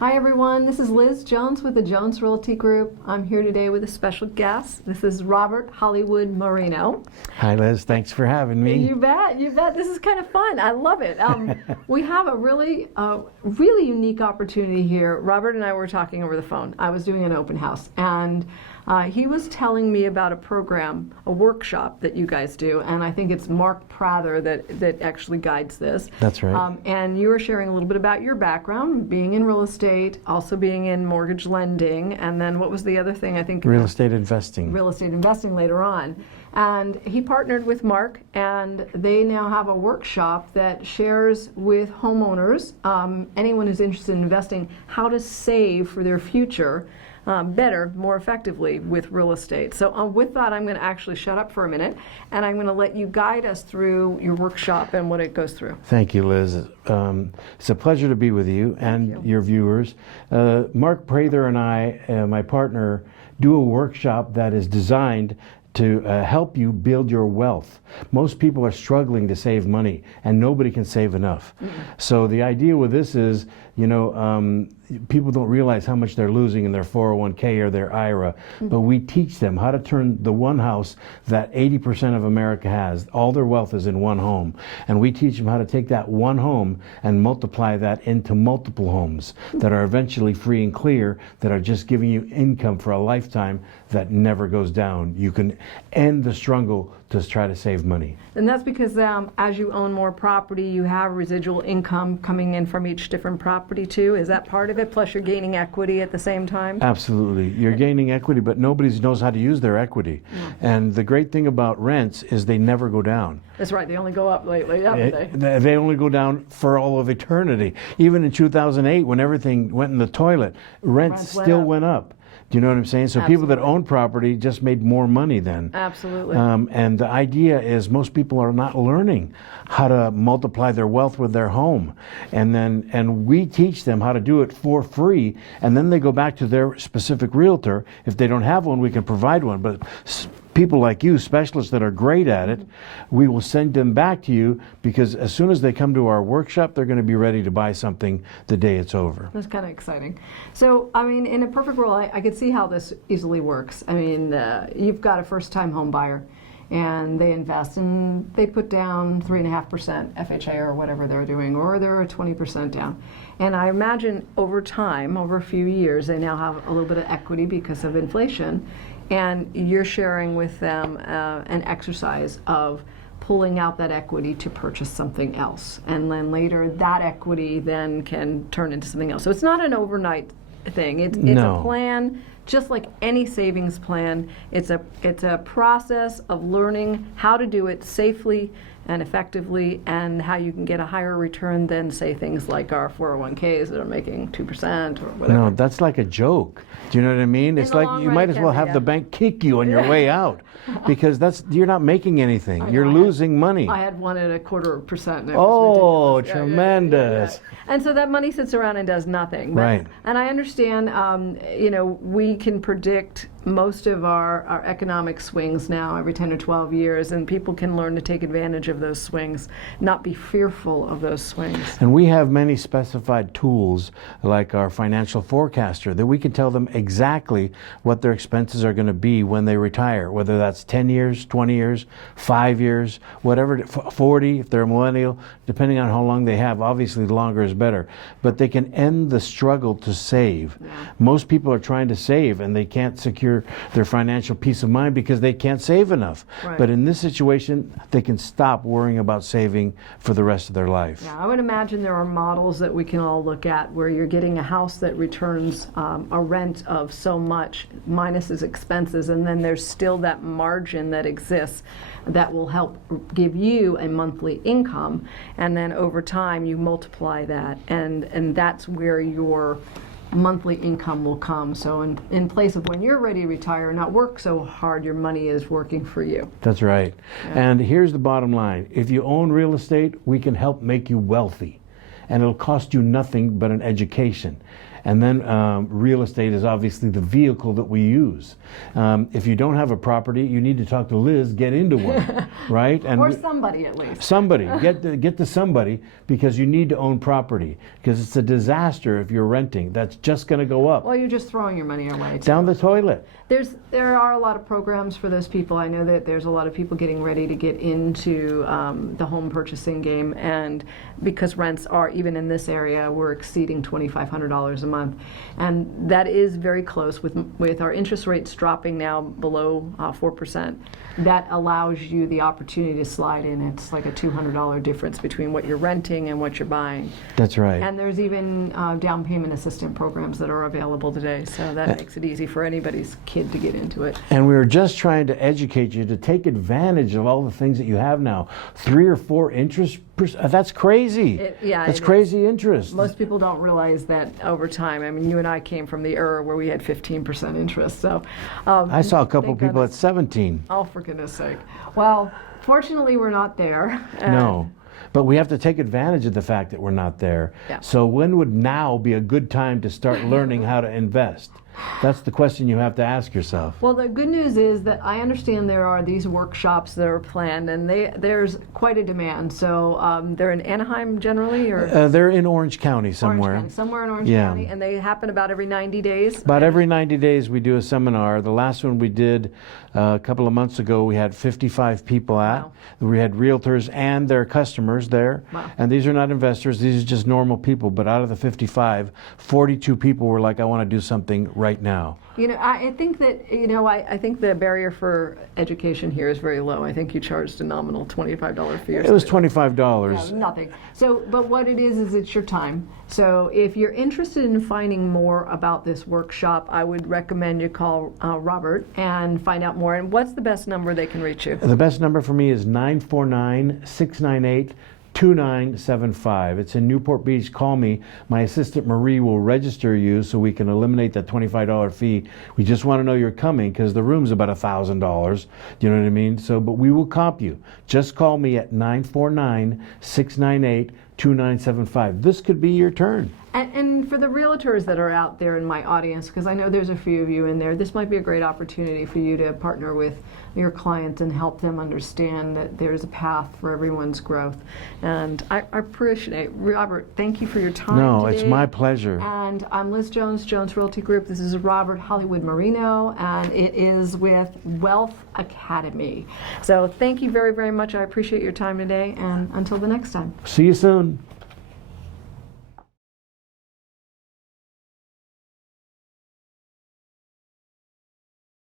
Hi everyone, this is Liz Jones with the Jones Realty Group. I'm here today with a special guest. This is Robert Hollywood Moreno. Hi Liz, thanks for having me. You bet, you bet. This is kind of fun. I love it. We have a really unique opportunity here. Robert and I were talking over the phone. I was doing an open house, and he was telling me about a program, a workshop that you guys do, and I think it's Mark Prather that actually guides this. That's right. And you were sharing a little bit about your background, being in real estate, also being in mortgage lending, and then what was the other thing? I think real estate investing. Real estate investing later on. And he partnered with Mark, and they now have a workshop that shares with homeowners, anyone who's interested in investing, how to save for their future better, more effectively with real estate. So with that, I'm going to actually shut up for a minute, and I'm going to let you guide us through your workshop and what it goes through. Thank you, Liz. It's a pleasure to be with you and your viewers. Mark Prather and I, my partner, do a workshop that is designed to help you build your wealth. Most people are struggling to save money, and nobody can save enough. So the idea with this is, people don't realize how much they're losing in their 401k or their IRA, but we teach them how to turn the one house that 80% of America has. All their wealth is in one home. And we teach them how to take that one home and multiply that into multiple homes that are eventually free and clear, that are just giving you income for a lifetime that never goes down. You can end the struggle to try to save money. And that's because as you own more property, you have residual income coming in from each different property too. Is that part of it? Plus you're gaining equity at the same time? Absolutely. You're gaining equity, but nobody knows how to use their equity. And the great thing about rents is they never go down. That's right. They only go up lately, haven't they? They only go down for all of eternity. Even in 2008, when everything went in the toilet, rents still went up. Do you know what I'm saying? So people that own property just made more money then. Absolutely. And the idea is most people are not learning how to multiply their wealth with their home. And we teach them how to do it for free, and then they go back to their specific realtor. If they don't have one, we can provide one. But people like you, specialists that are great at it, we will send them back to you, because as soon as they come to our workshop, they're going to be ready to buy something the day it's over. That's kind of exciting. So, I mean, in a perfect world, I could see how this easily works. I mean, you've got a first-time home buyer, and they invest, and they put down 3.5% FHA or whatever they're doing, or they're 20% down. And I imagine over time, over a few years, they now have a little bit of equity because of inflation, and you're sharing with them an exercise of pulling out that equity to purchase something else. And then later, that equity then can turn into something else. So it's not an overnight thing. It's a plan, just like any savings plan. It's a process of learning how to do it safely and effectively, and how you can get a higher return than, say, things like our 401ks that are making 2% or whatever. No, that's like a joke. Do you know what I mean? It's like you might as well have the bank kick you on your way out, because you're not making anything. You're losing money. I had one at 0.25%. Oh, tremendous. And so that money sits around and does nothing. Right. And I understand, we can predict most of our economic swings now every 10 or 12 years, and people can learn to take advantage of those swings, not be fearful of those swings. And we have many specified tools, like our financial forecaster, that we can tell them exactly what their expenses are going to be when they retire, whether that's 10 years, 20 years, 5 years, whatever, 40 if they're a millennial, depending on how long they have. Obviously, the longer is better. But they can end the struggle to save. Yeah. Most people are trying to save, and they can't secure their financial peace of mind because they can't save enough. Right. But in this situation, they can stop worrying about saving for the rest of their life. Yeah, I would imagine there are models that we can all look at where you're getting a house that returns a rent of so much minus its expenses, and then there's still that margin that exists that will help give you a monthly income, and then over time you multiply that, and that's where your monthly income will come. So in place of when you're ready to retire, not work so hard, your money is working for you. That's right. Yeah. And here's the bottom line. If you own real estate, we can help make you wealthy. And it'll cost you nothing but an education. And then real estate is obviously the vehicle that we use. If you don't have a property, you need to talk to Liz, get into one, right? And Or somebody at least. somebody, get to somebody, because you need to own property, because it's a disaster if you're renting. That's just going to go up. Well, you're just throwing your money away. Down the toilet. There are a lot of programs for those people. I know that there's a lot of people getting ready to get into the home purchasing game, and because rents are, even in this area, we're exceeding $2,500 a month, and that is very close with our interest rates dropping now below 4%. That allows you the opportunity to slide in. It's like a $200 difference between what you're renting and what you're buying. That's right. And there's even down payment assistance programs that are available today, so that makes it easy for anybody's kid to get into it. And we were just trying to educate you to take advantage of all the things that you have now. 3 or 4 interest, that's crazy. That's crazy interest. Most people don't realize that over time. I mean, you and I came from the era where we had 15% interest. So I saw a couple thank people goodness. at 17. Oh, for goodness sake. Well, fortunately, we're not there. No. But we have to take advantage of the fact that we're not there. Yeah. So when would now be a good time to start learning how to invest? That's the question you have to ask yourself. Well, the good news is that I understand there are these workshops that are planned, and there's quite a demand. So they're in Anaheim generally, or They're in Orange County somewhere. Orange County, somewhere in Orange Yeah. County, and they happen about every 90 days. About every 90 days we do a seminar. The last one we did a couple of months ago, we had 55 people at. Wow. We had realtors and their customers there. Wow. And these are not investors, these are just normal people. But out of the 55, 42 people were like, I want to do something right now. You know, I think that, I think the barrier for education here is very low. I think you charged a nominal $25 fee. It was $25. No, nothing. So, but what it is it's your time. So if you're interested in finding more about this workshop, I would recommend you call Robert and find out more. And what's the best number they can reach you? The best number for me is 949-698-2975. It's in Newport Beach. Call me. My assistant Marie will register you so we can eliminate that $25 fee. We just want to know you're coming because the room's about $1,000. Do you know what I mean? So, but we will comp you. Just call me at 949-698-2975. This could be your turn. And for the realtors that are out there in my audience, because I know there's a few of you in there, this might be a great opportunity for you to partner with your clients and help them understand that there's a path for everyone's growth. And I appreciate, Robert, thank you for your time No, today. it's my pleasure. And I'm Liz Jones, Jones Realty Group. This is Robert Hollywood Moreno, and it is with Wealth Academy. So thank you very, very much. I appreciate your time today, and until the next time. See you soon.